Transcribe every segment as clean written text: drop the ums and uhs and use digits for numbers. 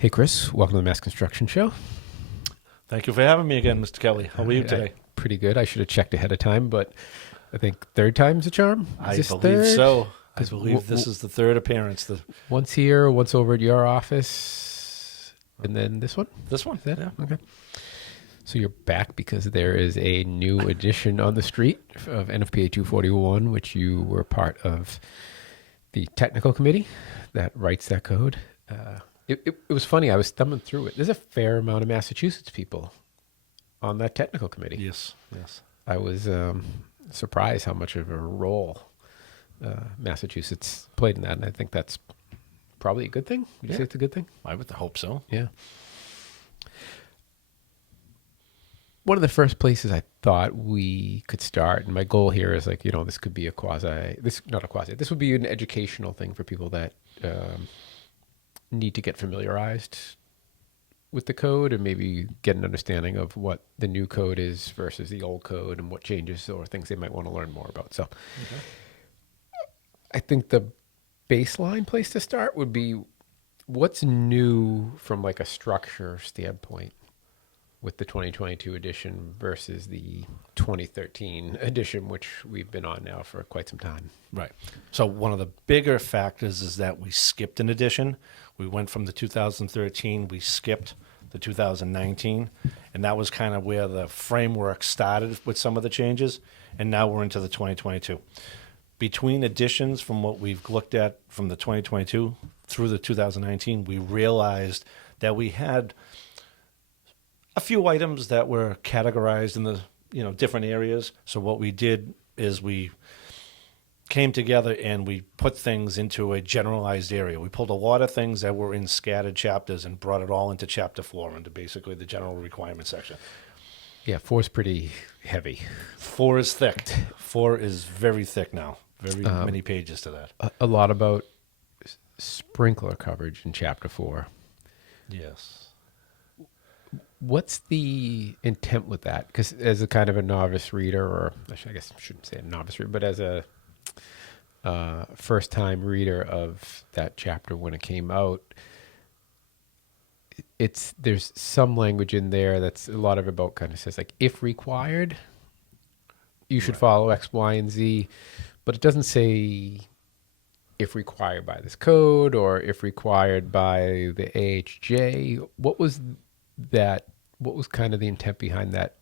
Hey, Chris. Welcome to the Mass Construction Show. Thank you for having me again, Mr. Kelly. How are you today? Pretty good. I should have checked ahead of time, but I think third time's a charm. I this believe third? so. I 'Cause believe this is the third appearance. Once here, once over at your office, and then this one? This one. Is that? Yeah. Okay. So you're back because there is a new edition on the street of NFPA 241, which you were part of the technical committee that writes that code. It was funny. I was thumbing through it. There's a fair amount of Massachusetts people on that technical committee. Yes. Yes. I was surprised how much of a role Massachusetts played in that, and I think that's probably a good thing. Would you say it's a good thing? I would hope so. Yeah. One of the first places I thought we could start, and my goal here is like, this could be this would be an educational thing for people that need to get familiarized with the code and maybe get an understanding of what the new code is versus the old code and what changes or things they might want to learn more about. So I think the baseline place to start would be what's new from like a structure standpoint with the 2022 edition versus the 2013 edition, which we've been on now for quite some time. Right. So one of the bigger factors is that we skipped an edition. We went from the 2013, we skipped the 2019, and that was kind of where the framework started with some of the changes, and now we're into the 2022. Between editions from what we've looked at from the 2022 through the 2019, we realized that we had a few items that were categorized in the different areas. So what we did is we came together and we put things into a generalized area. We pulled a lot of things that were in scattered chapters and brought it all into chapter 4, into basically the general requirement section. Yeah, 4 is pretty heavy. 4 is thick. 4 is very thick now. Very many pages to that. A lot about sprinkler coverage in chapter 4. Yes. What's the intent with that? Because as a kind of a novice reader, or I guess I shouldn't say a novice reader, but as a first-time reader of that chapter when it came out, there's some language in there that's a lot of about kind of says like, if required, you should follow X, Y, and Z, but it doesn't say if required by this code or if required by the AHJ. What was kind of the intent behind that?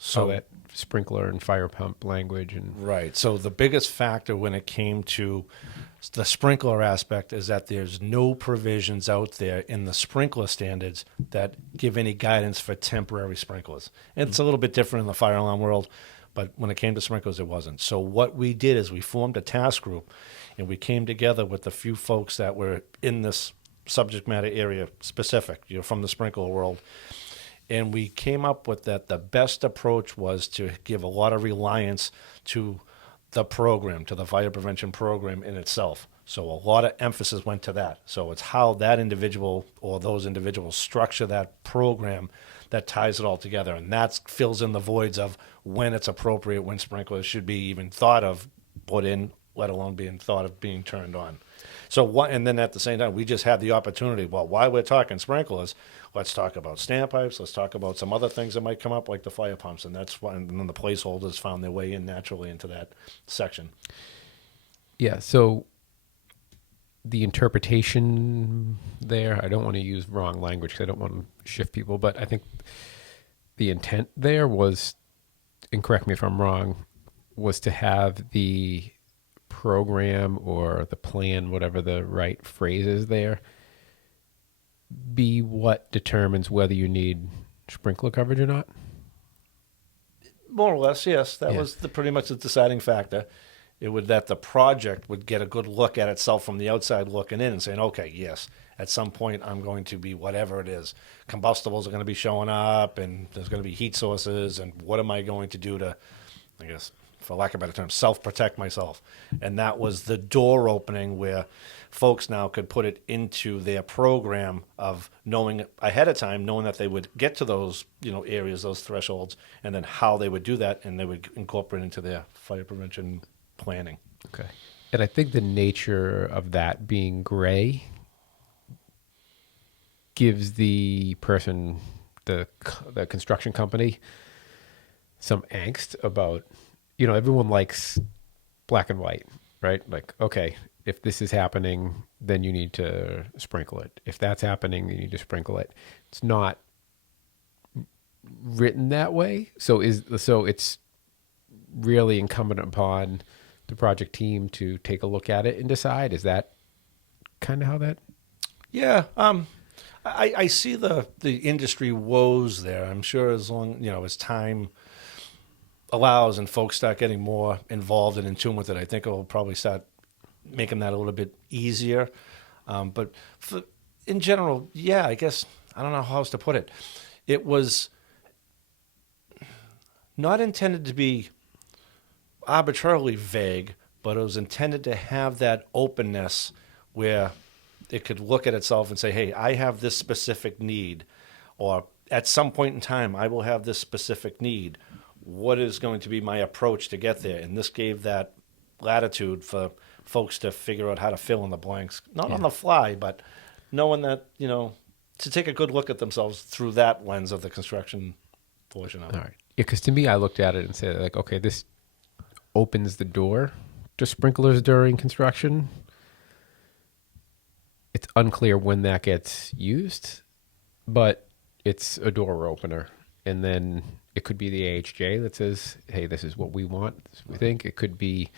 So that sprinkler and fire pump language and right. So the biggest factor when it came to the sprinkler aspect is that there's no provisions out there in the sprinkler standards that give any guidance for temporary sprinklers. And it's a little bit different in the fire alarm world, but when it came to sprinklers, it wasn't. So what we did is we formed a task group, and we came together with a few folks that were in this subject matter area specific, from the sprinkler world. And we came up with that the best approach was to give a lot of reliance to the program, to the fire prevention program in itself. So a lot of emphasis went to that. So it's how that individual or those individuals structure that program that ties it all together. And that fills in the voids of when it's appropriate, when sprinklers should be even thought of, put in, let alone being thought of being turned on. So and then at the same time, we just had the opportunity, while we're talking sprinklers, let's talk about standpipes, let's talk about some other things that might come up, like the fire pumps, and that's why, and then the placeholders found their way in naturally into that section. Yeah, so the interpretation there, I don't want to use wrong language because I don't want to shift people, but I think the intent there was, and correct me if I'm wrong, was to have the program or the plan, whatever the right phrase is there, be what determines whether you need sprinkler coverage or not? More or less, yes. That was pretty much the deciding factor. It would that the project would get a good look at itself from the outside looking in and saying, okay, yes, at some point I'm going to be whatever it is. Combustibles are going to be showing up, and there's going to be heat sources, and what am I going to do to, I guess, for lack of a better term, self-protect myself. And that was the door opening where folks now could put it into their program of knowing ahead of time, knowing that they would get to those areas, those thresholds, and then how they would do that, and they would incorporate into their fire prevention planning. Okay. And I think the nature of that being gray gives the person, the construction company, some angst about, everyone likes black and white, right? Like, okay, if this is happening, then you need to sprinkle it. If that's happening, you need to sprinkle it. It's not written that way. So it's really incumbent upon the project team to take a look at it and decide. Is that kind of how that? Yeah, I see the industry woes there. I'm sure as long as time allows and folks start getting more involved and in tune with it, I think it'll probably start making that a little bit easier. But in general, yeah, I guess I don't know how else to put it. It was not intended to be arbitrarily vague, but it was intended to have that openness where it could look at itself and say, hey, I have this specific need, or at some point in time, I will have this specific need. What is going to be my approach to get there? And this gave that latitude for folks to figure out how to fill in the blanks, not on the fly, but knowing that, to take a good look at themselves through that lens of the construction portion of it. All right. Yeah, because to me, I looked at it and said, like, okay, this opens the door to sprinklers during construction. It's unclear when that gets used, but it's a door opener. And then it could be the AHJ that says, hey, this is what we want, this is what we think. It could be,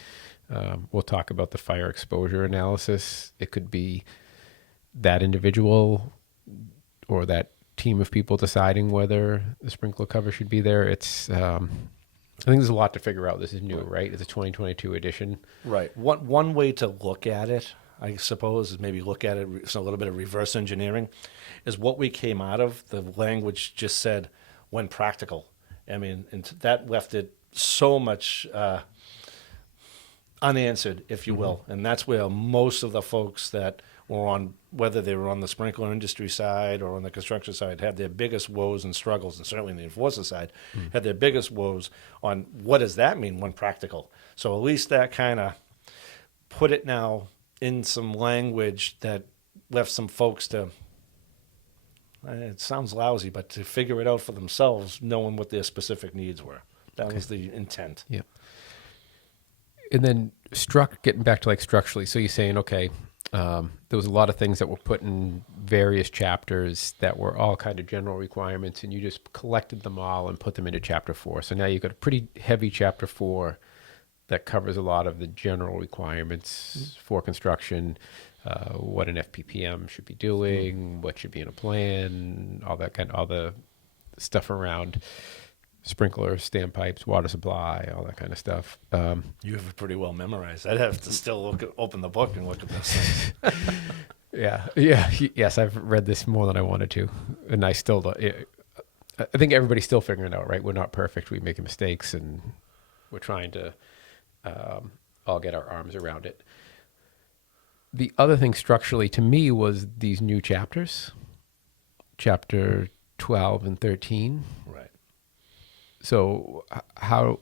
we'll talk about the fire exposure analysis. It could be that individual or that team of people deciding whether the sprinkler cover should be there. It's, I think there's a lot to figure out. This is new, right? It's a 2022 edition. Right. One way to look at it, I suppose, is maybe look at it, it's a little bit of reverse engineering, is what we came out of. The language just said, when practical. I mean, and that left it so much unanswered, if you will. And that's where most of the folks that were on, whether they were on the sprinkler industry side or on the construction side, had their biggest woes and struggles, and certainly on the enforcer side, had their biggest woes on what does that mean when practical. So at least that kind of put it now in some language that left some folks to, it sounds lousy, but to figure it out for themselves, knowing what their specific needs were. That was the intent. Yeah. And then getting back to like structurally, so you're saying, okay, there was a lot of things that were put in various chapters that were all kind of general requirements, and you just collected them all and put them into chapter 4. So now you've got a pretty heavy chapter 4 that covers a lot of the general requirements for construction, what an FPPM should be doing, what should be in a plan, all the stuff around sprinklers, standpipes, water supply, all that kind of stuff. You have it pretty well memorized. I'd have to still open the book and look at those things. Yeah. Yes, I've read this more than I wanted to, and I still don't. I think everybody's still figuring it out, right? We're not perfect. We make mistakes, and we're trying to all get our arms around it. The other thing structurally to me was these new chapters, chapter 12 and 13. Right. So how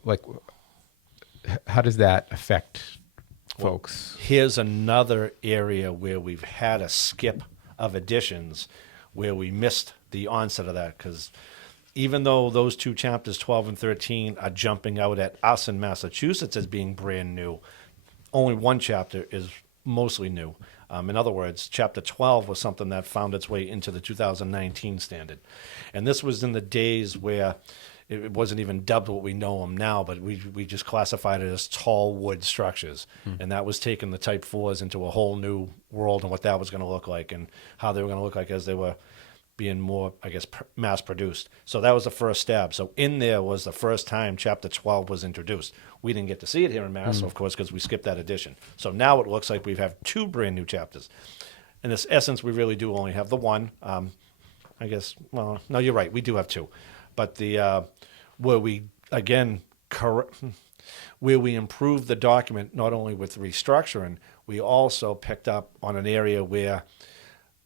does that affect folks? Here's another area where we've had a skip of editions where we missed the onset of that, because even though those two chapters, 12 and 13, are jumping out at us in Massachusetts as being brand new, only one chapter is mostly new. In other words, Chapter 12 was something that found its way into the 2019 standard. And this was in the days where it wasn't even dubbed what we know them now, but we just classified it as tall wood structures. And that was taking the Type 4s into a whole new world and what that was going to look like and how they were going to look like as they were being more, I guess, mass produced. So that was the first stab. So in there was the first time Chapter 12 was introduced. We didn't get to see it here in Mass, of course, because we skipped that edition. So now it looks like we have two brand new chapters. In this essence, we really do only have the one. I guess, well, no, you're right. We do have two. But the where we, again, where we improved the document, not only with restructuring, we also picked up on an area where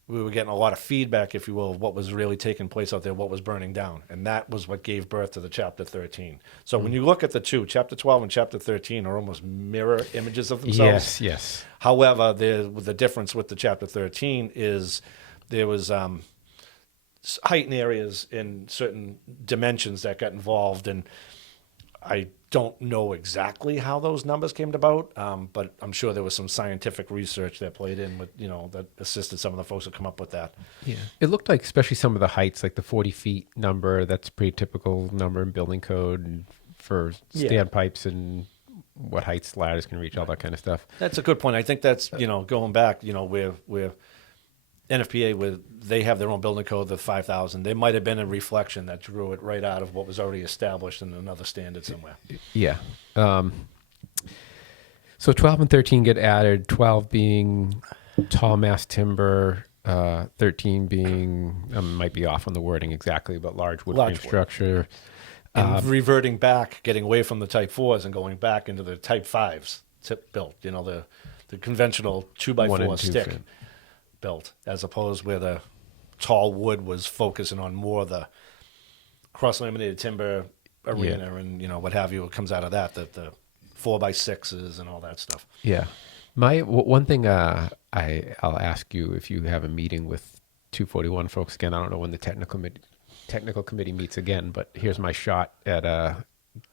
we were getting a lot of feedback, if you will, of what was really taking place out there, what was burning down. And that was what gave birth to the Chapter 13. So when you look at the two, Chapter 12 and Chapter 13 are almost mirror images of themselves. Yes. However, the difference with the Chapter 13 is there was height and areas in certain dimensions that got involved, and I don't know exactly how those numbers came about, but I'm sure there was some scientific research that played in with, that assisted some of the folks that come up with that. Yeah. It looked like, especially some of the heights, like the 40 feet number, that's a pretty typical number in building code and for Yeah. standpipes and what heights ladders can reach, all that kind of stuff. That's a good point. I think that's, going back, where NFPA, where they have their own building code, the 5,000, there might have been a reflection that drew it right out of what was already established in another standard somewhere. Yeah. So 12 and 13 get added, 12 being tall mass timber, 13 being, might be off on the wording exactly, but large wood frame structure. And reverting back, getting away from the type 4s and going back into the type 5s built, the conventional 2x4 stick frame built, as opposed where the tall wood was focusing on more the cross-laminated timber arena and, what have you. It comes out of that, the 4x6s and all that stuff. Yeah. One thing I'll ask you, if you have a meeting with 241 folks again, I don't know when the technical committee meets again, but here's my shot at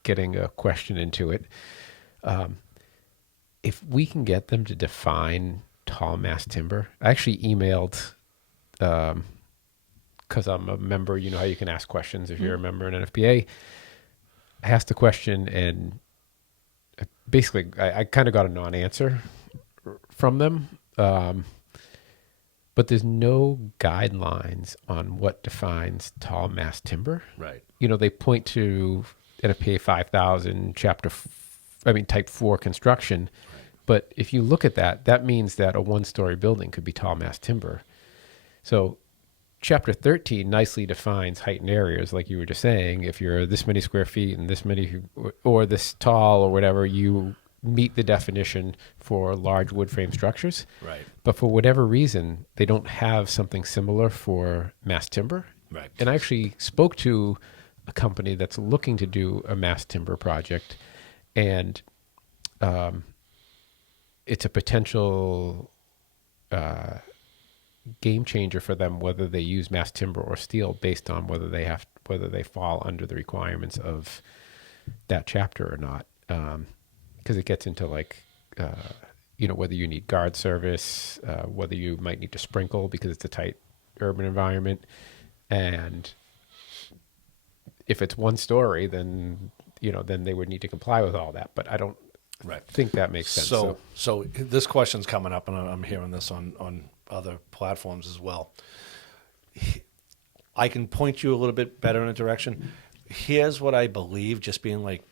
getting a question into it. If we can get them to define tall mass timber, I actually emailed, because I'm a member, you know how you can ask questions if you're a member in NFPA. I asked the question, and basically I kind of got a non-answer from them. But there's no guidelines on what defines tall mass timber. Right. They point to NFPA 5,000 type 4 construction. Right. But if you look at that, that means that a one-story building could be tall mass timber. So Chapter 13 nicely defines height and areas, like you were just saying. If you're this many square feet and this many, or this tall or whatever, you meet the definition for large wood frame structures. Right. But for whatever reason, they don't have something similar for mass timber. Right. And I actually spoke to a company that's looking to do a mass timber project, and it's a potential game changer for them whether they use mass timber or steel based on whether they fall under the requirements of that chapter or not. Because it gets into whether you need guard service, whether you might need to sprinkle because it's a tight urban environment, and if it's one story, then they would need to comply with all that. But I don't think that makes sense. So this question's coming up, and I'm hearing this on other platforms as well. I can point you a little bit better in a direction. Here's what I believe, just being like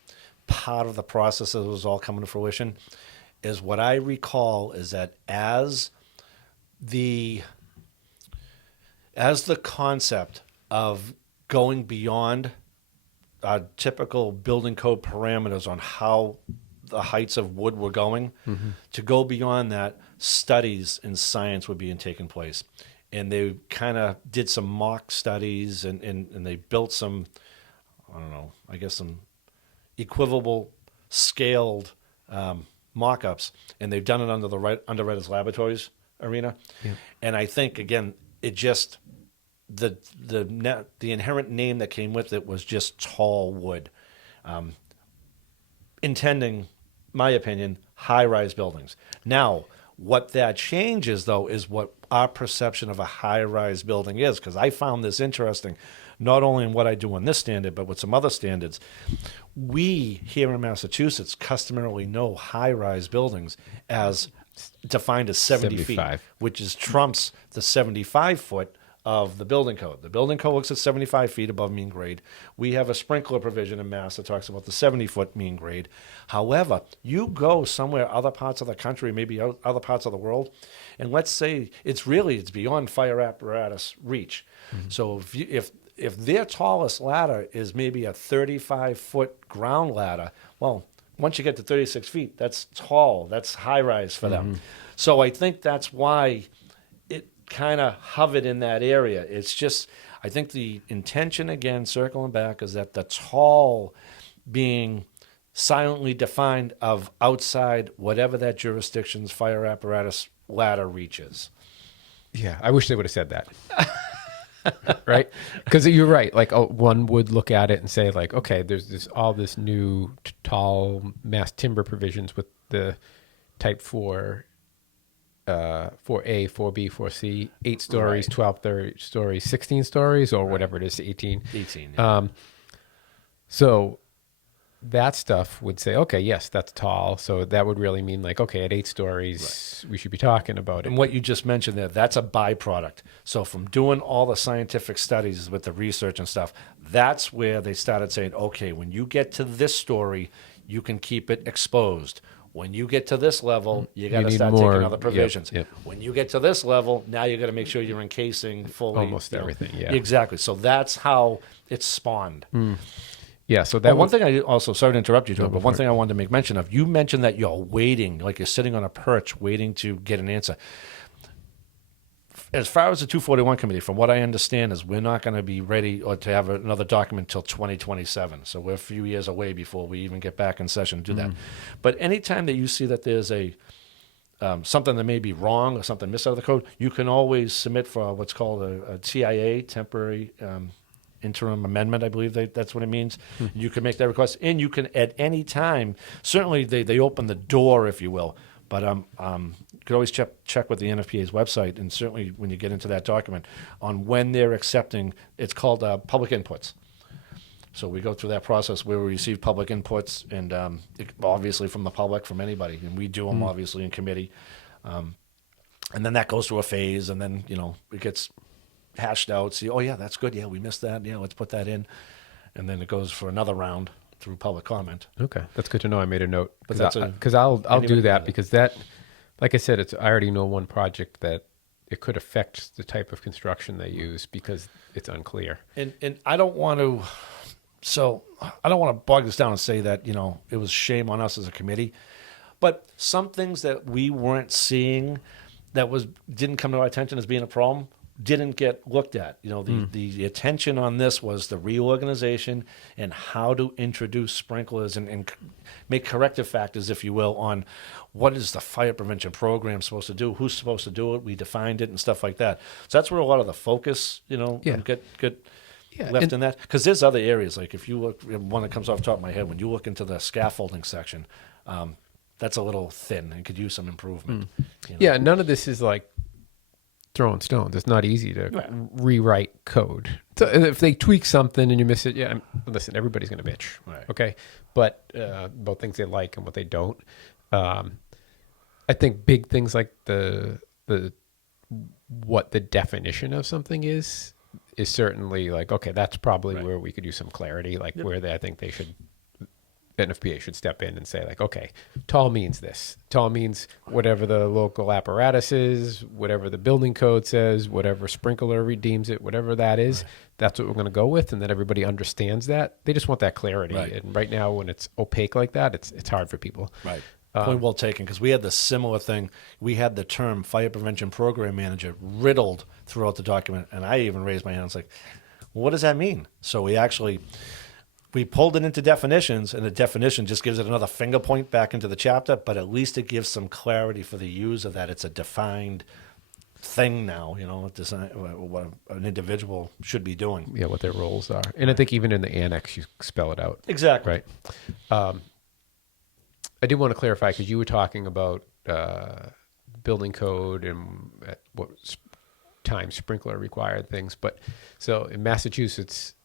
part of the process that was all coming to fruition, is what I recall is that as the concept of going beyond our typical building code parameters on how the heights of wood were going, to go beyond that, studies in science were being taken place. And they kind of did some mock studies and they built some, some equivalent scaled mock-ups, and they've done it under the Underwriters Laboratories arena. Yeah. And I think, again, it just, the inherent name that came with it was just tall wood, intending, my opinion, high-rise buildings. Now, what that changes, though, is what our perception of a high-rise building is, because I found this interesting, not only in what I do on this standard, but with some other standards. We, here in Massachusetts, customarily know high-rise buildings as defined as 70 feet, which is trumps the 75-foot of the building code. The building code looks at 75 feet above mean grade. We have a sprinkler provision in Mass that talks about the 70-foot mean grade. However, you go somewhere, other parts of the country, maybe other parts of the world, and let's say it's beyond fire apparatus reach. Mm-hmm. So if their tallest ladder is maybe a 35-foot ground ladder, well, once you get to 36 feet, that's tall. That's high-rise for them. So I think that's why it kind of hovered in that area. It's just, I think the intention, again, circling back, is that the tall being silently defined of outside whatever that jurisdiction's fire apparatus ladder reaches. Yeah, I wish they would have said that. right? Because you're right. Like, oh, one would look at it and say, like, okay, there's all this new tall mass timber provisions with the type 4, 4A, 4B, 4C, 8 stories, Right. 12 stories, 16 stories, or whatever it is, 18. 18. Yeah. So that stuff would say, okay, yes, that's tall. So that would really mean like, okay, at 8 stories, we should be talking about it. And what you just mentioned there, that's a byproduct. So from doing all the scientific studies with the research and stuff, that's where they started saying, okay, when you get to this story, you can keep it exposed. When you get to this level, you got to need start more. taking other provisions. Yep. When you get to this level, now you got to make sure you're encasing fully. Almost everything, yeah. Exactly. So that's how it spawned. Yeah. So that One thing I also, sorry to interrupt you, Joe, but one for thing I wanted to make mention of, you mentioned that you're waiting, like you're sitting on a perch waiting to get an answer. As far as the 241 committee, from what I understand, is we're not going to be ready or to have another document till 2027. So we're a few years away before we even get back in session to do that. But anytime that you see that there's a something that may be wrong or something missed out of the code, you can always submit for what's called a TIA, temporary interim amendment, I believe that's what it means. You can make that request, and you can at any time. Certainly, they open the door, if you will. But you could always check with the NFPA's website, and certainly when you get into that document on when they're accepting. It's called public inputs. So we go through that process where we receive public inputs, and obviously from the public, from anybody, and we do them obviously in committee. And then that goes through a phase, and then it gets hashed out. See, oh yeah, that's good. Yeah, we missed that. Yeah, let's put that in, and then it goes for another round through public comment. Okay, that's good to know. I made a note But that's because I'll do anybody that can do because that, like I said, I already know one project that it could affect the type of construction they use because it's unclear. And I don't want to. So I don't want to bog this down and say that it was shame on us as a committee, but some things that we weren't seeing that didn't come to our attention as being a problem didn't get looked at. The attention on this was the reorganization and how to introduce sprinklers and make corrective factors, if you will, on what is the fire prevention program supposed to do, who's supposed to do it. We defined it and stuff like that. So that's where a lot of the focus, get left in that. Because there's other areas, like if you look, one that comes off the top of my head, when you look into the scaffolding section, that's a little thin and could use some improvement. Yeah, none of this is like throwing stones. It's not easy to rewrite code. So if they tweak something and you miss it, listen, everybody's going to bitch. Right. Okay. But about things they like and what they don't. I think big things like what the definition of something is certainly like, okay, that's probably where we could use some clarity, like where I think NFPA should step in and say like, okay, tall means this. Tall means whatever the local apparatus is, whatever the building code says, whatever sprinkler redeems it, whatever that is, that's what we're going to go with, and that everybody understands that. They just want that clarity. Right. And right now, when it's opaque like that, it's hard for people. Right. Point well taken, because we had the similar thing. We had the term fire prevention program manager riddled throughout the document, and I even raised my hand. I was like, well, what does that mean? So we pulled it into definitions, and the definition just gives it another finger point back into the chapter, but at least it gives some clarity for the user that it's a defined thing now, what an individual should be doing. Yeah, what their roles are. And I think even in the annex, you spell it out. Exactly. Right. I did want to clarify, because you were talking about building code and at what time sprinkler required things. But so in Massachusetts,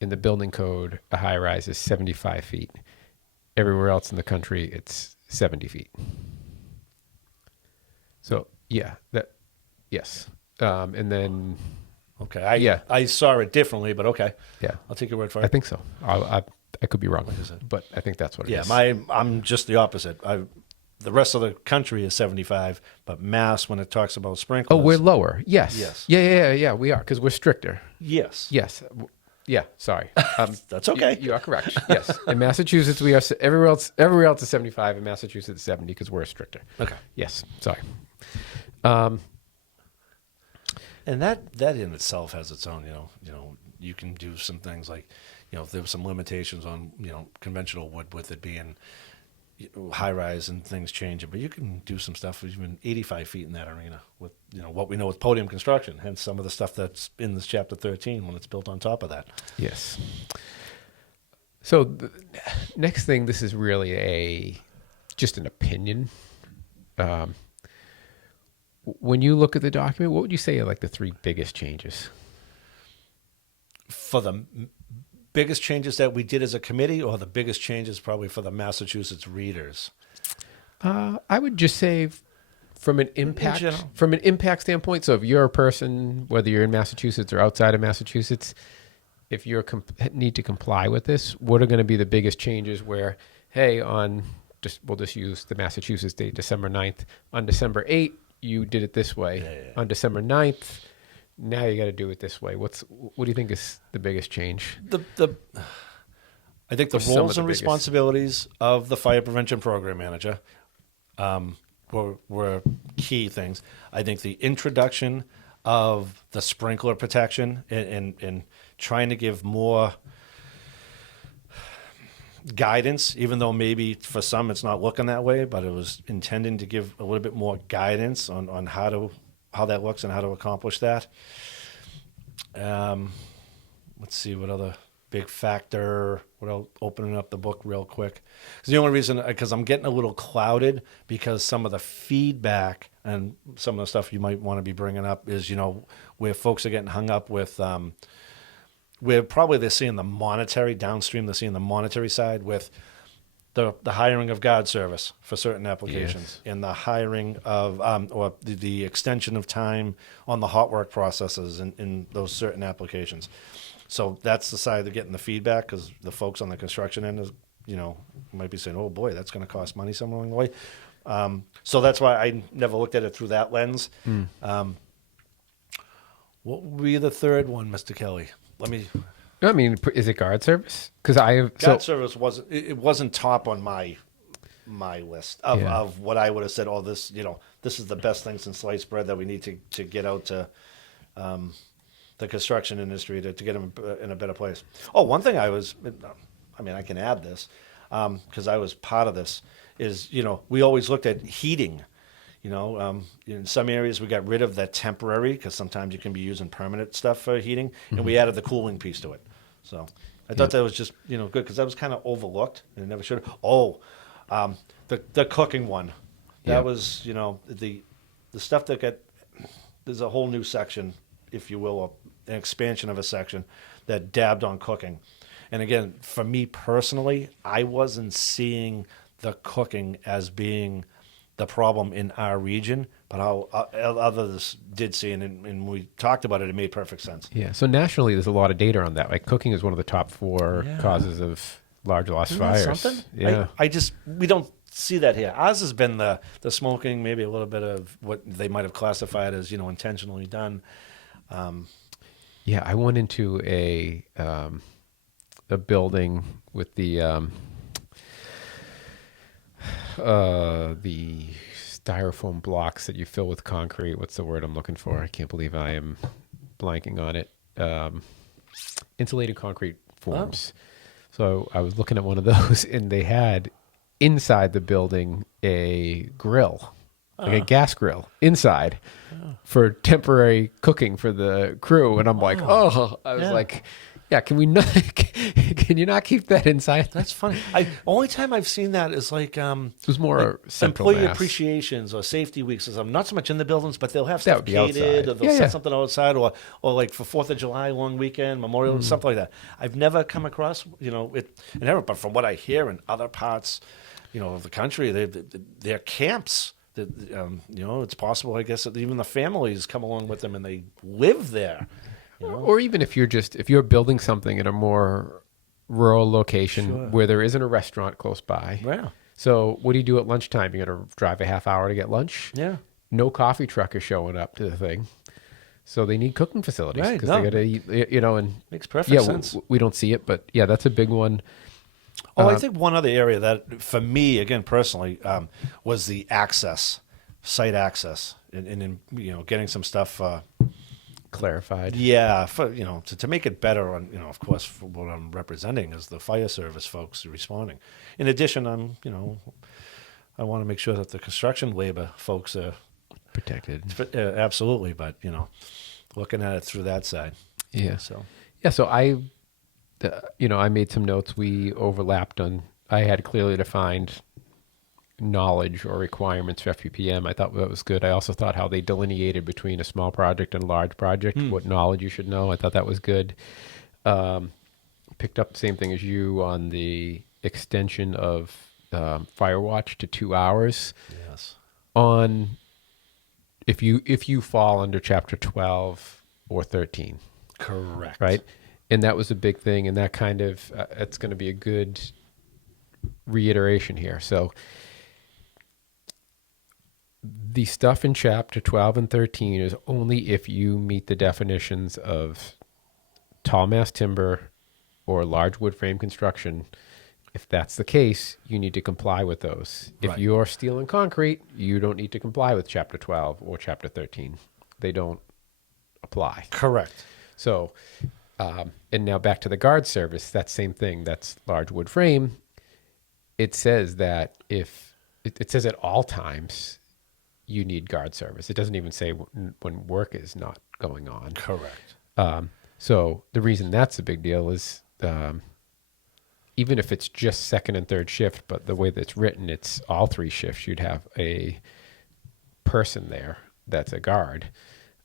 in the building code, a high rise is 75 feet. Everywhere else in the country, it's 70 feet. So yes. And then, okay, I saw it differently, but okay. Yeah. I'll take your word for it. I think so. I could be wrong, but I think that's what it is. I'm just the opposite. The rest of the country is 75, but Mass, when it talks about sprinklers. Oh, we're lower. Yes. Yes. Yeah, we are, because we're stricter. Yes. Yes. Yeah, sorry. That's okay. You are correct. Yes. In Massachusetts, we are everywhere else is 75. In Massachusetts, 70 because we're stricter. Okay. Yes. Sorry. And that in itself has its own, you can do some things like, there were some limitations on, conventional wood with it being high rise and things changing, but you can do some stuff with even 85 feet in that arena with what we know with podium construction, hence some of the stuff that's in this chapter 13 when it's built on top of that. Yes. So the next thing, this is really just an opinion. When you look at the document, what would you say are like the three biggest changes? For the biggest changes that we did as a committee, or the biggest changes probably for the Massachusetts readers? I would just say from an impact standpoint. So if you're a person, whether you're in Massachusetts or outside of Massachusetts, if you need to comply with this, what are going to be the biggest changes where, hey, we'll just use the Massachusetts date, December 9th. On December 8th, you did it this way. Yeah. On December 9th, now you got to do it this way. What do you think is the biggest change? I think the roles and responsibilities of the fire prevention program manager were key things. I think the introduction of the sprinkler protection and trying to give more guidance, even though maybe for some it's not looking that way, but it was intending to give a little bit more guidance on how that looks and how to accomplish that. Let's see what other big factor. Without opening up the book real quick, because the only reason, because I'm getting a little clouded because some of the feedback and some of the stuff you might want to be bringing up is where folks are getting hung up with. Where probably they're seeing the monetary downstream. They're seeing the monetary side with the hiring of guard service for certain applications, and the hiring of or the extension of time on the hot work processes in those certain applications. So that's the side they're getting the feedback, because the folks on the construction end is, might be saying, oh boy, that's going to cost money somewhere along the way. So that's why I never looked at it through that lens. What would be the third one, Mr. Kelly? I mean, is it guard service? Because guard service wasn't top on my list of what I would have said. Oh, this is the best thing since sliced bread that we need to get out to the construction industry to get them in a better place. Oh, one thing I can add this because I was part of this is we always looked at heating. In some areas we got rid of that temporary, because sometimes you can be using permanent stuff for heating, and we added the cooling piece to it. So I thought that was just good, because that was kind of overlooked and it never should have. Oh, the cooking one, that was the stuff that there's a whole new section, if you will, or an expansion of a section that dabbed on cooking. And again, for me personally, I wasn't seeing the cooking as being the problem in our region, but how others did see, and we talked about it. It made perfect sense. Yeah. So nationally, there's a lot of data on that. Like cooking is one of the top 4 causes of large loss fires. Something? Yeah. We don't see that here. Ours has been the smoking, maybe a little bit of what they might have classified as intentionally done. Yeah, I went into a building with the styrofoam blocks that you fill with concrete. What's the word I'm looking for? I can't believe I am blanking on it. Insulated concrete forms. Oh. So I was looking at one of those, and they had inside the building a grill, like a gas grill inside for temporary cooking for the crew. And I'm like, I was like, yeah, can we not? Can you not keep that inside? That's funny. Only time I've seen that is like it was more like employee appreciations or safety weeks or something. Not so much in the buildings, but they'll have stuff catered, or they'll set something outside, or like for 4th of July, long weekend, Memorial, something like that. I've never come across but from what I hear in other parts, of the country, they're camps. It's possible, I guess, that even the families come along with them and they live there. Or even if you're building something in a more rural location where there isn't a restaurant close by. Yeah. So what do you do at lunchtime? You're going to drive a half hour to get lunch? Yeah. No coffee truck is showing up to the thing. So they need cooking facilities because they got to eat, and makes perfect sense. We don't see it, but yeah, that's a big one. I think one other area that for me, again, personally, was the site access and getting some stuff clarified. Yeah, to make it better on, of course, for what I'm representing is the fire service folks responding. In addition, I want to make sure that the construction labor folks are Protected. absolutely, but, looking at it through that side. Yeah. So, Yeah. So I made some notes. We overlapped on, I had clearly defined knowledge or requirements for FPPM. I thought that was good. I also thought how they delineated between a small project and a large project, what knowledge you should know. I thought that was good. Picked up the same thing as you on the extension of Firewatch to 2 hours yes. on if you fall under chapter 12 or 13, Correct. right? And that was a big thing, and that kind of it's going to be a good reiteration here. So the stuff in chapter 12 and 13 is only if you meet the definitions of tall mass timber or large wood frame construction. If that's the case, you need to comply with those. If Right. you're steel and concrete, you don't need to comply with chapter 12 or chapter 13. They don't apply. Correct. So, and now back to the guard service, that same thing, that's large wood frame. It says that if, it says at all times you need guard service. It doesn't even say when work is not going on. Correct. So the reason that's a big deal is even if it's just second and third shift, but the way that it's written, it's all 3 shifts. You'd have a person there that's a guard.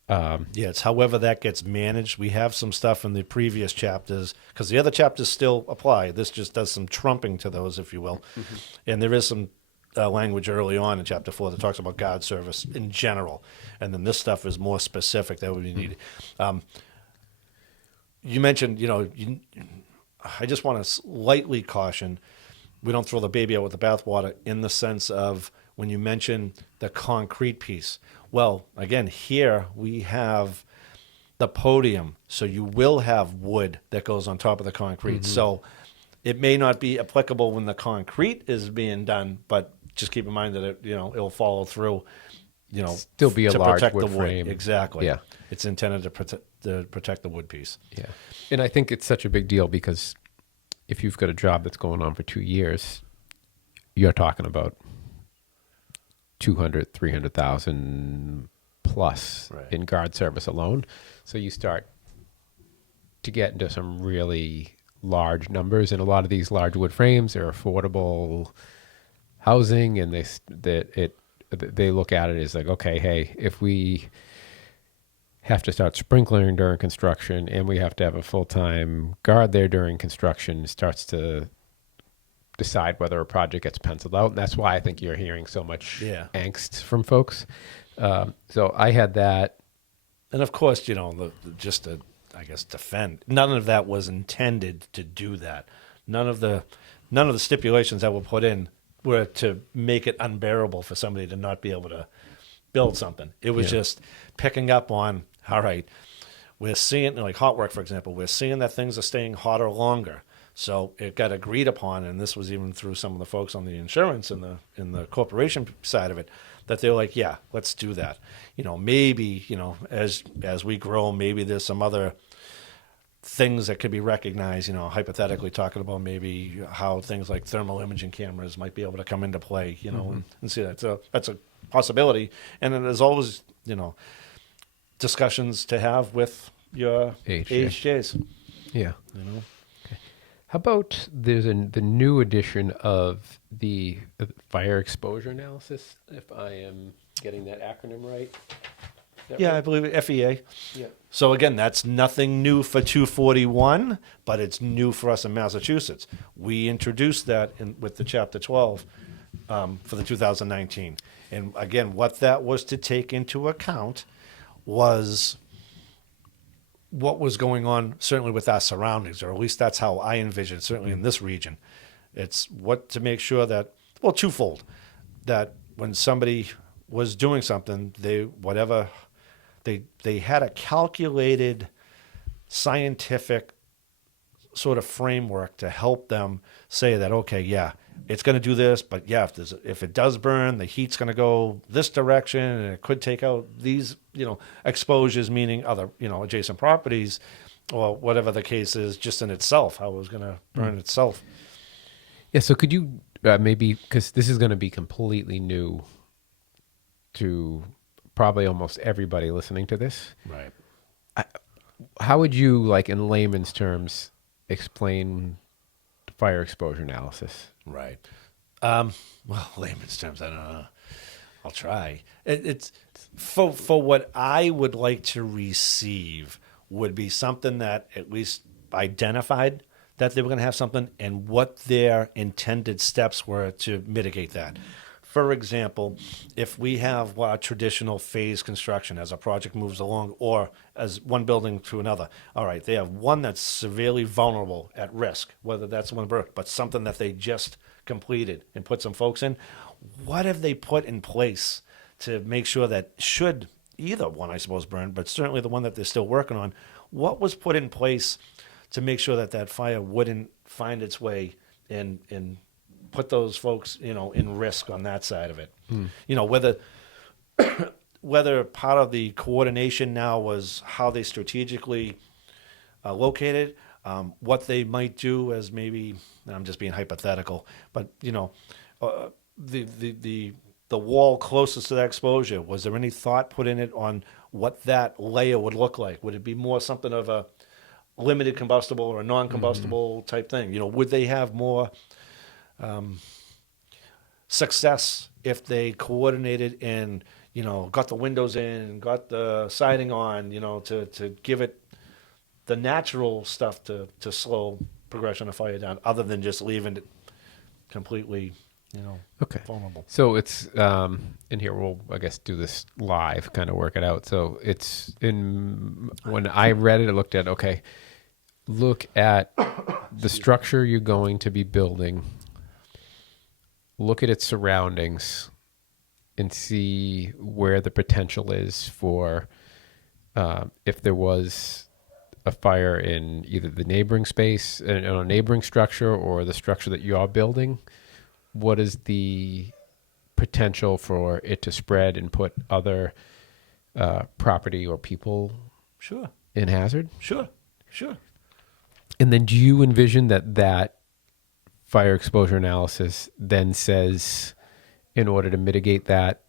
It's however that gets managed. We have some stuff in the previous chapters because the other chapters still apply. This just does some trumping to those, if you will. Mm-hmm. And there is some language early on in chapter 4 that talks about guard service in general. And then this stuff is more specific that would be needed. You mentioned, I just want to slightly caution, we don't throw the baby out with the bathwater in the sense of when you mention the concrete piece. Well, again, here we have the podium, so you will have wood that goes on top of the concrete. Mm-hmm. So it may not be applicable when the concrete is being done, but just keep in mind that it'll follow through. Still be a large protect wood the wood. frame. Exactly. Yeah. It's intended to protect the wood piece. Yeah. And I think it's such a big deal because if you've got a job that's going on for 2 years, you're talking about 200, 300,000 plus right. in guard service alone. So you start to get into some really large numbers, and a lot of these large wood frames are affordable housing, and they look at it as like, okay, hey, if we have to start sprinkling during construction and we have to have a full-time guard there during construction, it starts to decide whether a project gets penciled out. And that's why I think you're hearing so much angst from folks. So I had that. And of course, just to, I guess, defend, none of that was intended to do that. None of the stipulations that were put in were to make it unbearable for somebody to not be able to build something. It was just picking up on, all right, we're seeing, like hot work, for example, we're seeing that things are staying hotter longer. So it got agreed upon, and this was even through some of the folks on the insurance and in the corporation side of it, that they're like, yeah, let's do that. Maybe, as we grow, maybe there's some other things that could be recognized, hypothetically talking about maybe how things like thermal imaging cameras might be able to come into play, and see that. So that's a possibility. And then there's always, discussions to have with your AHJs. Yeah. How about there's the new edition of the fire exposure analysis, if I am getting that acronym right? Yeah, right? I believe it, FEA. Yeah. So again, that's nothing new for 241, but it's new for us in Massachusetts. We introduced that with the Chapter 12 for the 2019. And again, what that was to take into account was what was going on, certainly with our surroundings, or at least that's how I envision it, certainly in this region. It's what to make sure that, well, twofold, that when somebody was doing something, they had a calculated scientific sort of framework to help them say that, okay, yeah, it's going to do this, but yeah, if it does burn, the heat's going to go this direction, and it could take out these, exposures, meaning other, adjacent properties, or whatever the case is, just in itself, how it was going to burn itself. Yeah. So could you maybe, because this is going to be completely new to probably almost everybody listening to this. Right. How would you, like in layman's terms, explain fire exposure analysis? Right. Well, layman's terms, I don't know. I'll try. It's for what I would like to receive would be something that at least identified that they were going to have something and what their intended steps were to mitigate that. For example, if we have traditional phase construction as a project moves along, or as one building to another, all right, they have one that's severely vulnerable at risk, whether that's one burn, but something that they just completed and put some folks in. What have they put in place to make sure that should either one, I suppose, burn, but certainly the one that they're still working on, what was put in place to make sure that that fire wouldn't find its way and put those folks, in risk on that side of it. Whether part of the coordination now was how they strategically located, what they might do as maybe, and I'm just being hypothetical, but the wall closest to that exposure, was there any thought put in it on what that layer would look like? Would it be more something of a limited combustible or a non-combustible type thing? Would they have more success if they coordinated and got the windows in, got the siding on, to give it the natural stuff to slow progression of fire down, other than just leaving it completely Okay. vulnerable. So it's in here. We'll, I guess, do this live, kind of work it out. So it's when I read it, I looked at, okay, look at the structure you're going to be building, look at its surroundings, and see where the potential is for if there was a fire in either the neighboring space, in a neighboring structure, or the structure that you are building. What is the potential for it to spread and put other property or people Sure. in hazard? Sure. And then do you envision that fire exposure analysis then says, in order to mitigate that,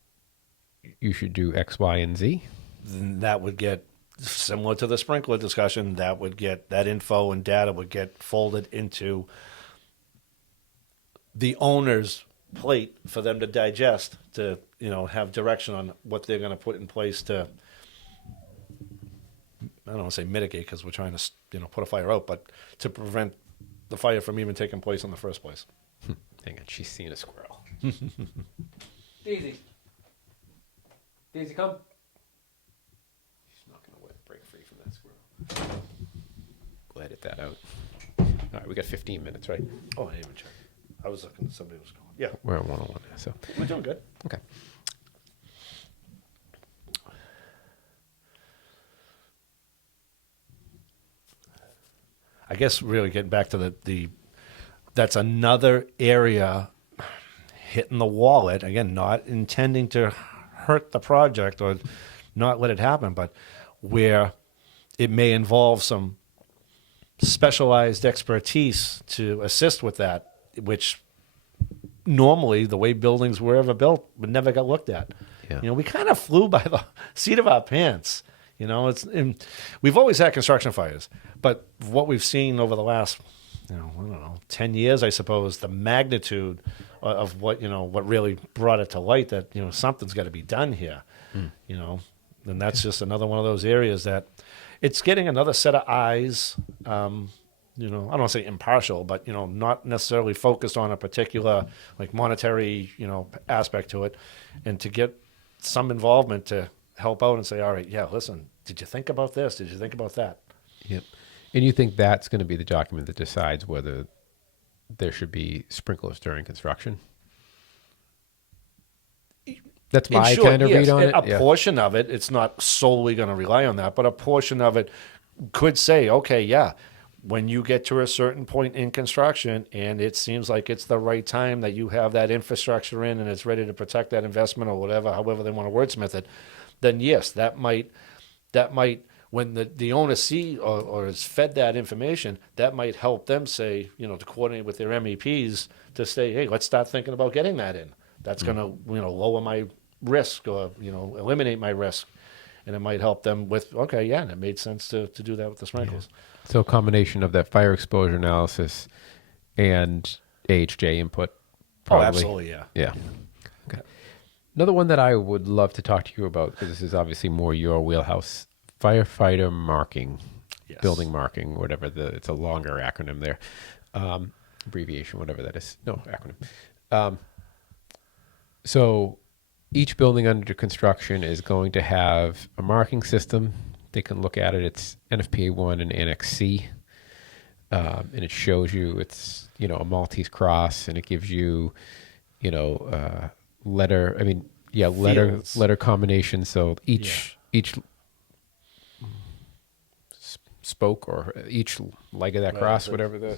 you should do X, Y, and Z? Then that would get similar to the sprinkler discussion. That would get that info and data would get folded into the owner's plate for them to digest, to have direction on what they're going to put in place to, I don't want to say mitigate, because we're trying to put a fire out, but to prevent the fire from even taking place in the first place. Hang on, she's seeing a squirrel. Daisy, come. She's not going to break free from that squirrel. We'll edit that out. All right, we got 15 minutes, right? Oh, I didn't even check. I was looking at somebody was going. Yeah, We're at 101 now, so we're doing good. okay. I guess really getting back to the that's another area hitting the wallet again, not intending to hurt the project or not let it happen, but where it may involve some specialized expertise to assist with that, which normally the way buildings were ever built would never get looked at. Yeah. We kind of flew by the seat of our pants. We've always had construction fires, but what we've seen over the last, I don't know, 10 years, I suppose, the magnitude of what really brought it to light that, something's got to be done here, and that's just another one of those areas that it's getting another set of eyes, I don't want to say impartial, but, not necessarily focused on a particular like monetary, aspect to it, and to get some involvement to help out and say, all right, yeah, listen, did you think about this? Did you think about that? Yep. And you think that's going to be the document that decides whether there should be sprinklers during construction? That's my kind of read on it. A portion of it, it's not solely going to rely on that, but a portion of it could say, okay, yeah, when you get to a certain point in construction and it seems like it's the right time that you have that infrastructure in and it's ready to protect that investment or whatever, however they want to wordsmith it, then yes, that might when the owner see or is fed that information, that might help them say, to coordinate with their MEPs to say, hey, let's start thinking about getting that in. That's going to, lower my risk or, eliminate my risk. And it might help them with, okay, yeah, and it made sense to do that with the sprinklers. So a combination of that fire exposure analysis and AHJ input. Probably. Oh, absolutely, yeah. Yeah. Okay. Another one that I would love to talk to you about, because this is obviously more your wheelhouse, firefighter marking, Yes. building marking, whatever it's a longer acronym there, abbreviation, whatever that is. No, acronym. So each building under construction is going to have a marking system. They can look at it. It's NFPA 1 and Annex C. And it shows you it's, a Maltese cross, and it gives you, letter Fields. combination. So each spoke or each leg of that cross, whatever the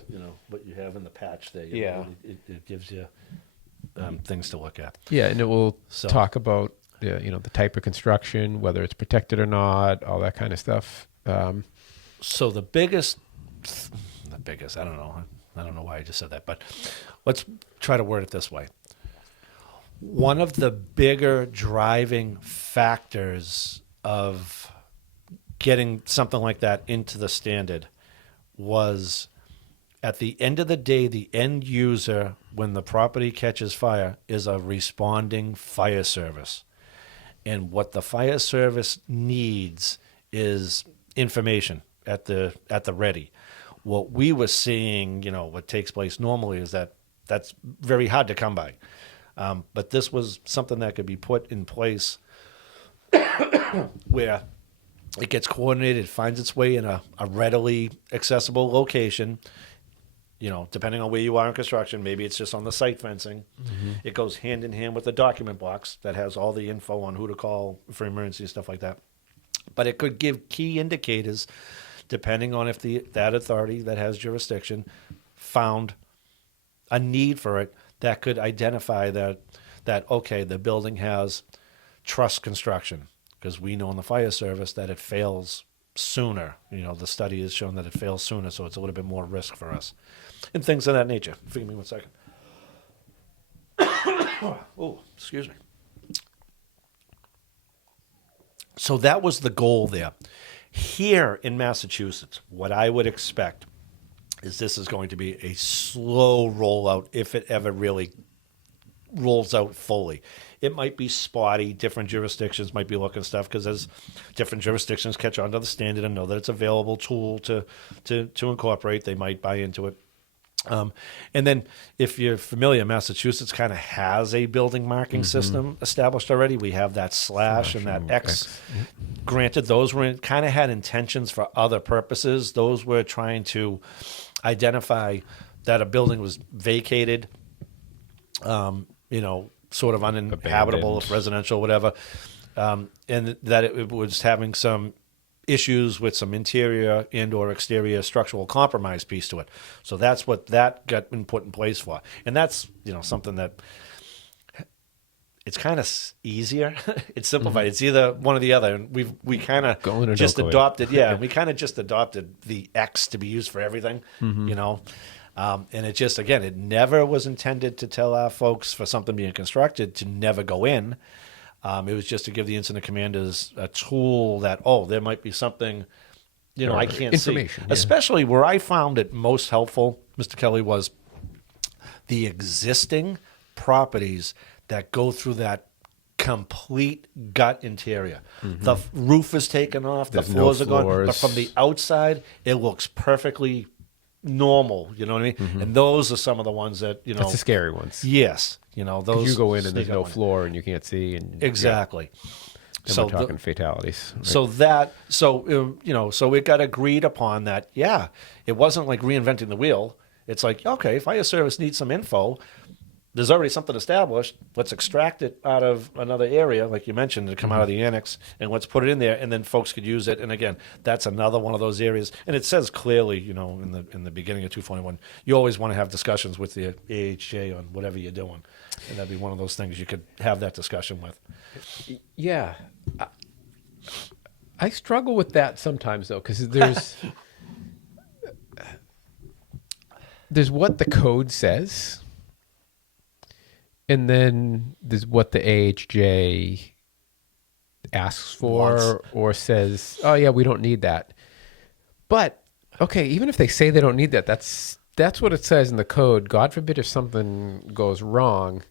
what you have in the patch there. Yeah. It gives you things to look at. yeah, and it will So- talk about the type of construction, whether it's protected or not, all that kind of stuff. So the biggest, I don't know why I just said that, but let's try to word it this way. One of the bigger driving factors of getting something like that into the standard was, at the end of the day, the end user, when the property catches fire, is a responding fire service. And what the fire service needs is information at the ready. What we were seeing, what takes place normally is that's very hard to come by. But this was something that could be put in place where it gets coordinated, finds its way in a readily accessible location. Depending on where you are in construction, maybe it's just on the site fencing. Mm-hmm. It goes hand in hand with the document box that has all the info on who to call for emergency and stuff like that. But it could give key indicators, depending on if that authority that has jurisdiction found a need for it, that could identify that okay, the building has truss construction, because we know in the fire service that it fails sooner. The study has shown that it fails sooner, so it's a little bit more risk for us. And things of that nature. Forgive me 1 second. Oh, excuse me. So that was the goal there. Here in Massachusetts, what I would expect is this is going to be a slow rollout, if it ever really rolls out fully. It might be spotty. Different jurisdictions might be looking at stuff, because as different jurisdictions catch on to the standard and know that it's an available tool to incorporate, they might buy into it. And then, if you're familiar, Massachusetts kind of has a building marking system established already. We have that slash and that X. Granted, those were kind of had intentions for other purposes. Those were trying to identify that a building was vacated, sort of uninhabitable, if residential, whatever, and that it was having some issues with some interior and or exterior structural compromise piece to it. So that's what that got been put in place for. And that's, something that it's kind of easier. It's simplified. It's either one or the other. And we kind of just adopted, we kind of just adopted the X to be used for everything, and it just, again, it never was intended to tell our folks for something being constructed to never go in. It was just to give the incident commanders a tool that, there might be something, I can't see. Yeah. Especially where I found it most helpful, Mr. Kelly, was the existing properties that go through that complete gut interior. Mm-hmm. The roof is taken off, the floors are gone, but from the outside, it looks perfectly normal, you know what I mean? Mm-hmm. And those are some of the ones that, That's the scary ones. Yes. Those you go in and there's no floor and you can't see. And exactly. And so we're talking fatalities. Right? So it got agreed upon that, it wasn't like reinventing the wheel. It's like, okay, fire service needs some info. there's already something established. Let's extract it out of another area, like you mentioned, to come out of the annex, and let's put it in there, and then folks could use it. And again, that's another one of those areas. And it says clearly, in the beginning of 241, you always want to have discussions with the AHJ on whatever you're doing, and that'd be one of those things you could have that discussion with. Yeah. I struggle with that sometimes, though, because there's what the code says, and then there's what the AHJ asks for Wants. or says, oh, yeah, we don't need that. But, okay, even if they say they don't need that, that's what it says in the code. God forbid if something goes wrong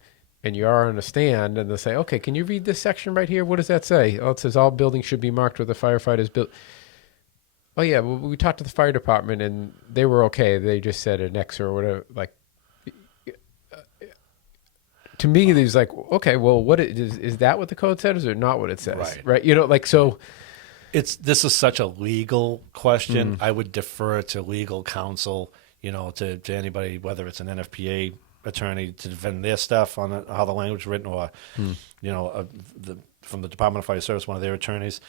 and you are on a stand and they say, okay, can you read this section right here? What does that say? Oh, it says all buildings should be marked with a firefighter's built. Oh, yeah, well, we talked to the fire department, and they were okay. They just said an X or whatever. Like, to me, there's like, okay, well, what is that what the code said, or is it not what it says? Right? So... This is such a legal question. I would defer to legal counsel, to anybody, whether it's an NFPA attorney to defend their stuff on how the language is written, or, from the Department of Fire Service, one of their attorneys.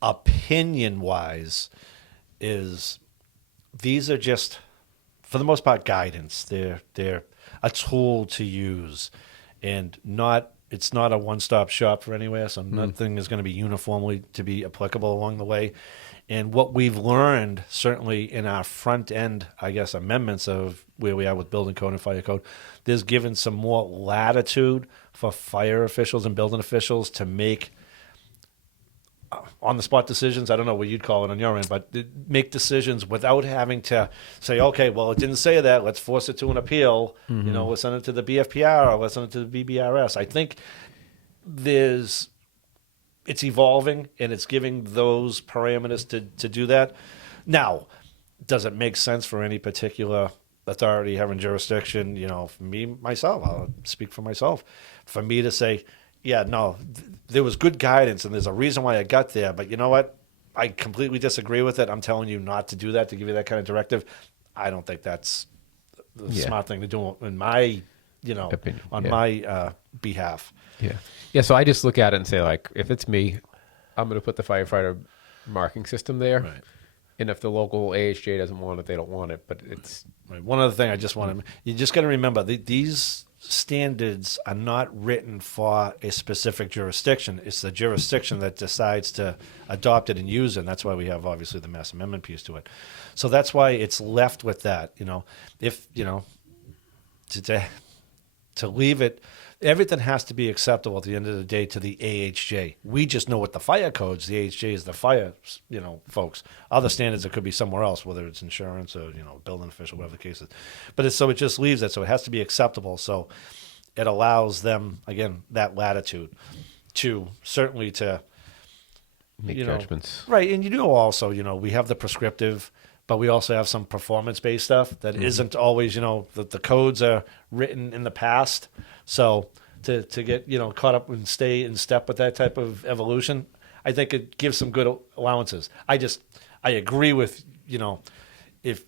Opinion-wise, these are just, for the most part, guidance. They're a tool to use, and it's not a one-stop shop for anywhere, so nothing is going to be uniformly to be applicable along the way. And what we've learned, certainly in our front-end, I guess, amendments of where we are with building code and fire code, there's given some more latitude for fire officials and building officials to make on-the-spot decisions. I don't know what you'd call it on your end, but make decisions without having to say, okay, well, it didn't say that. Let's force it to an appeal. Let's send it to the BFPR or let's send it to the BBRS. I think it's evolving, and it's giving those parameters to do that. Now, does it make sense for any particular authority having jurisdiction? For me, myself, I'll speak for myself. For me to say, yeah, no, there was good guidance, and there's a reason why I got there. But you know what? I completely disagree with it. I'm telling you not to do that, to give you that kind of directive. I don't think that's the smart thing to do in my, opinion, my behalf. Yeah. Yeah, so I just look at it and say, like, if it's me, I'm going to put the firefighter marking system there. Right. And if the local AHJ doesn't want it, they don't want it. But it's... Right. One other thing I just want to... You just got to remember, these standards are not written for a specific jurisdiction. It's the jurisdiction that decides to adopt it and use it, and that's why we have, obviously, the Mass Amendment piece to it. So that's why it's left with that, If, to leave it... Everything has to be acceptable at the end of the day to the AHJ. We just know what the fire codes. The AHJ is the fire, folks. Other standards, it could be somewhere else, whether it's insurance or building official, whatever the case is. But it just leaves it, so it has to be acceptable. So it allows them, again, that latitude to certainly to make judgments, right? And also, we have the prescriptive, but we also have some performance-based stuff that isn't always, the codes are written in the past. So to get, caught up and stay in step with that type of evolution, I think it gives some good allowances. I agree with, if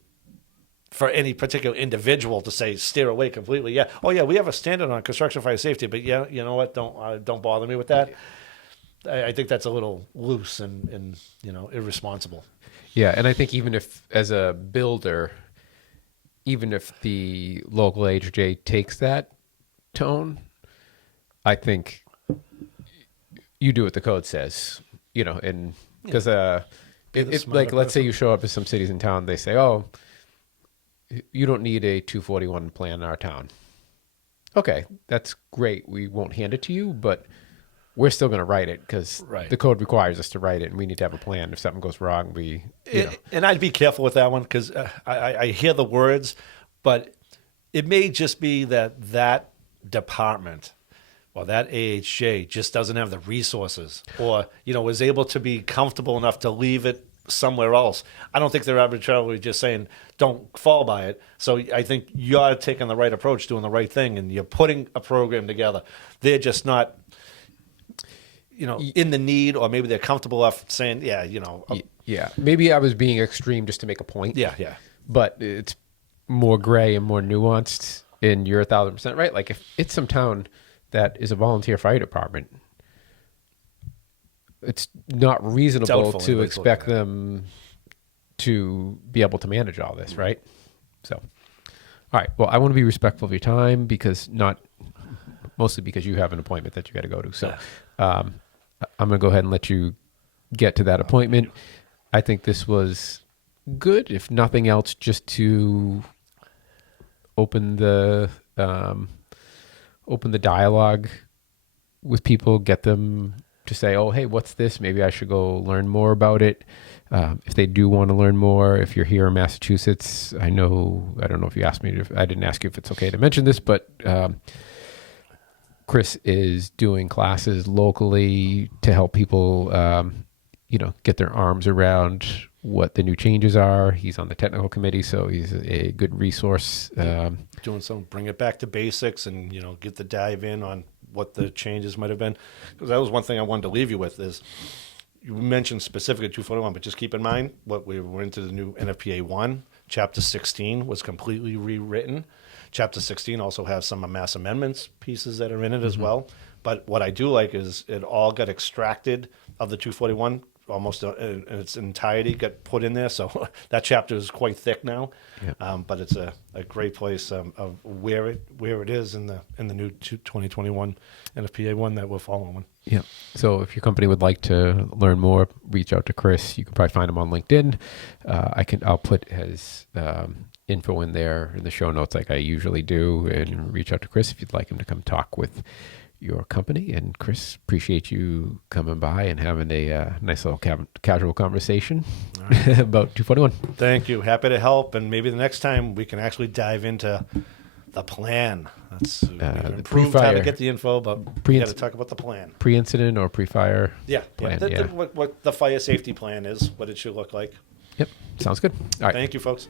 for any particular individual to say steer away completely, yeah. Oh, yeah, we have a standard on construction fire safety, but yeah, you know what, don't bother me with that. I think that's a little loose and irresponsible. Yeah, and I think even if, as a builder, even if the local AHJ takes that tone, I think you do what the code says, and because like, let's say you show up to some cities in town, they say, oh, you don't need a 241 plan in our town. Okay, that's great. We won't hand it to you, but we're still going to write it because the code requires us to write it, and we need to have a plan. If something goes wrong, and I'd be careful with that one because I hear the words, but it may just be that department or that AHJ just doesn't have the resources, or is able to be comfortable enough to leave it somewhere else. I don't think they're arbitrarily just saying don't fall by it. So I think you're taking the right approach, doing the right thing, and you're putting a program together. They're just not in the need, or maybe they're comfortable enough saying, yeah. Maybe I was being extreme just to make a point. Yeah. But it's more gray and more nuanced. And you're 1,000% right. Like if it's some town that is a volunteer fire department, it's not reasonable Doubtful to anybody's looking expect at it. them to be able to manage all this, right? So, all right. Well, I want to be respectful of your time mostly because you have an appointment that you got to go to. So, I'm going to go ahead and let you get to that appointment. I think this was good, if nothing else, just to open the dialogue with people, get them to say, "Oh, hey, what's this? Maybe I should go learn more about it." If they do want to learn more, if you're here in Massachusetts, I don't know if you asked me. I didn't ask you if it's okay to mention this, but Chris is doing classes locally to help people, get their arms around what the new changes are. He's on the technical committee, so he's a good resource. Doing some, bring it back to basics and, get the dive in on what the changes might have been. Because that was one thing I wanted to leave you with is you mentioned specifically 241, but just keep in mind what we were into the new NFPA 1. Chapter 16 was completely rewritten. Chapter 16 also has some mass amendments pieces that are in it as well. But what I do like is it all got extracted of the 241, almost in its entirety got put in there. So that chapter is quite thick now. Yep. But it's a great place of where it is in the new 2021 NFPA 1 that we're following. Yeah. So if your company would like to learn more, reach out to Chris. You can probably find him on LinkedIn. I'll put his info in there in the show notes like I usually do, and reach out to Chris if you'd like him to come talk with your company. And Chris, appreciate you coming by and having a nice little casual conversation about 241. Thank you. Happy to help. And maybe the next time we can actually dive into the plan. That's improved how to pre-fire. get the info, but we got to talk about the plan. Pre-incident or pre-fire plan. What the fire safety plan is, what it should look like. Yep. Sounds good. All right. Thank you, folks.